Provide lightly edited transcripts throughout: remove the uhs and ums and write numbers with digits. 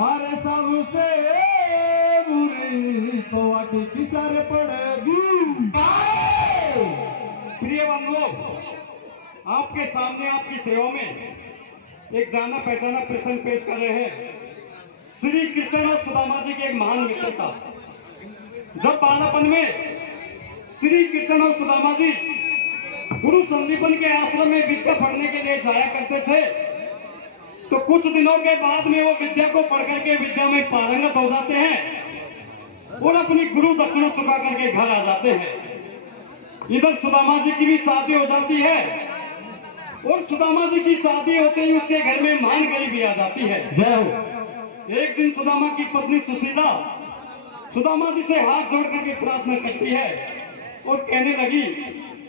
अरे सबसे बुरी तो आके किसर पड़ेगी। प्रिय बंधुओं, आपके सामने आपकी सेवा में एक जाना पहचाना प्रसंग पेश कर रहे हैं। श्री कृष्ण और सुदामा जी की एक महान मित्रता। जब बालापन में श्री कृष्ण और सुदामा जी गुरु संदीपन के आश्रम में विद्या पढ़ने के लिए जाया करते थे, तो कुछ दिनों के बाद में वो विद्या को पढ़ करके विद्या में पारंगत हो जाते हैं और अपनी गुरु दक्षिणा चुका करके घर आ जाते हैं। इधर सुदामा जी की भी शादी हो जाती है और सुदामा जी की शादी होते ही उसके घर में महान गरीबी आ जाती है। एक दिन सुदामा की पत्नी सुशीला सुदामा जी से हाथ जोड़ करके प्रार्थना करती है और कहने लगी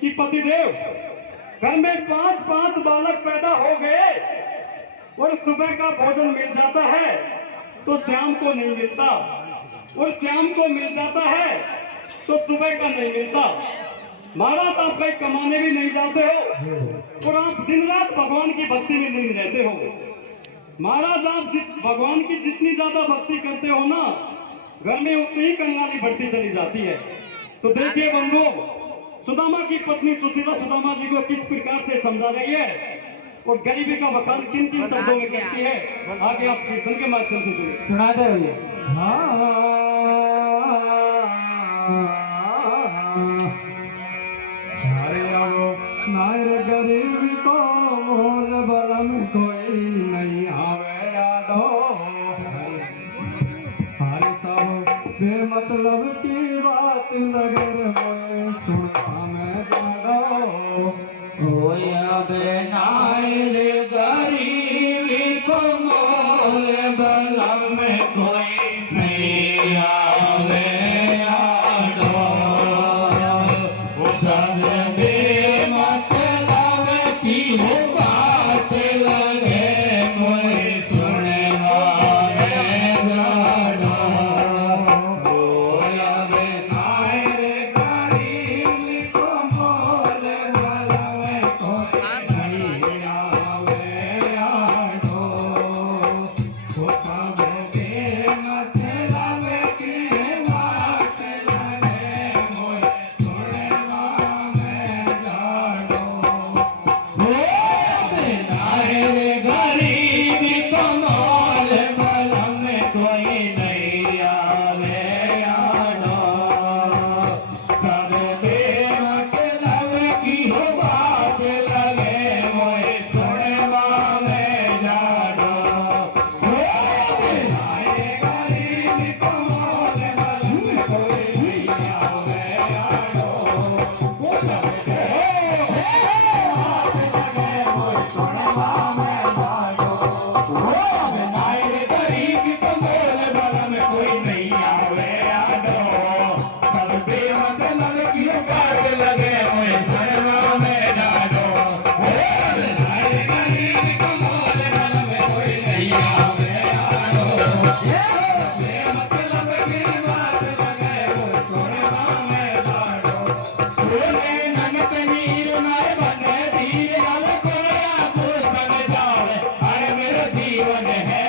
कि पतिदेव, घर में 5-5 बालक पैदा हो गए और सुबह का भोजन मिल जाता है तो शाम को नहीं मिलता, और शाम को मिल जाता है तो सुबह का नहीं मिलता। महाराज, आप कहीं कमाने भी नहीं जाते हो और आप दिन रात भगवान की भक्ति में नहीं रहते हो। महाराज, आप भगवान की जितनी ज्यादा भक्ति करते हो ना, घर में उतनी ही कंगाली बढ़ती चली जाती है। तो देखिए बंधुओं, सुदामा की पत्नी सुशीला सुदामा जी को किस प्रकार से समझा रही है और गरीबी का वकाल किन किन शब्दों में करती है, आगे आप कीर्तन के माध्यम से सुना दे भैया। अरे आओ नायर गरीबी को मोल बलम कोई नहीं आवे यादो। हरे सब बेमतलब की बात लगे मोए सुनता मैं जाड़ो। नायर गरीबी को मोल बलम कोई नहीं आवे यादो। सब बेमतलब की बात लगे मोए सुनवा में जाड़ो। नायर गरीबी को मोल बलम कोई नहीं आवे यादो। सब बेमतलब की बात लगे मोए सुनवा में जाड़ो। नायर गरीबी को मोल बलम कोई नहीं आवे यादो। सब बेमतलब की बात लगे मोए सुनवा में जाड़ो। नायर गरीबी को मोल बलम कोई नहीं आवे यादो। नायर गरीबी को मोल बलम कोई नहीं आवे यादो। सब बेमतलब की बात लगे मोए सुनवा में जाड़ो। नायर गरीबी को मोल बलम कोई नहीं आवे यादो। बेमतलब की बात लगे मोए सुनवा में जाड़ो। ननक नीर नाय बने धीर जल कोया को समझावे। अरे मेरा जीवन है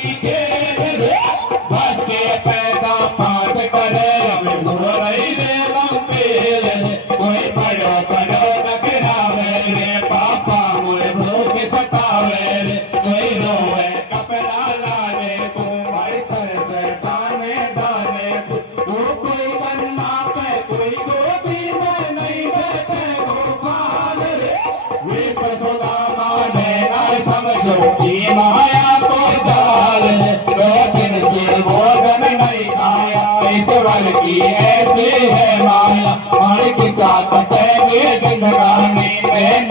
की खेल रे बच्चे पैदा पास करे अब बुरा रही रे लंबेल रे कोई बड़ो बड़ो टकरावे रे पापा मोए भूख सतावे रे कोई रोए कपड़ा लाने को भाई तरसे दाने दाने को कोई बनना पे कोई गोदी में नहीं बैठे गोपाल रे वे प्रसोदा माने ना समझो की माया को जाल रे दो दिन से भोजन नहीं खाया इस वर की ऐसी है माया और के साथ तेरे जिंदगानी में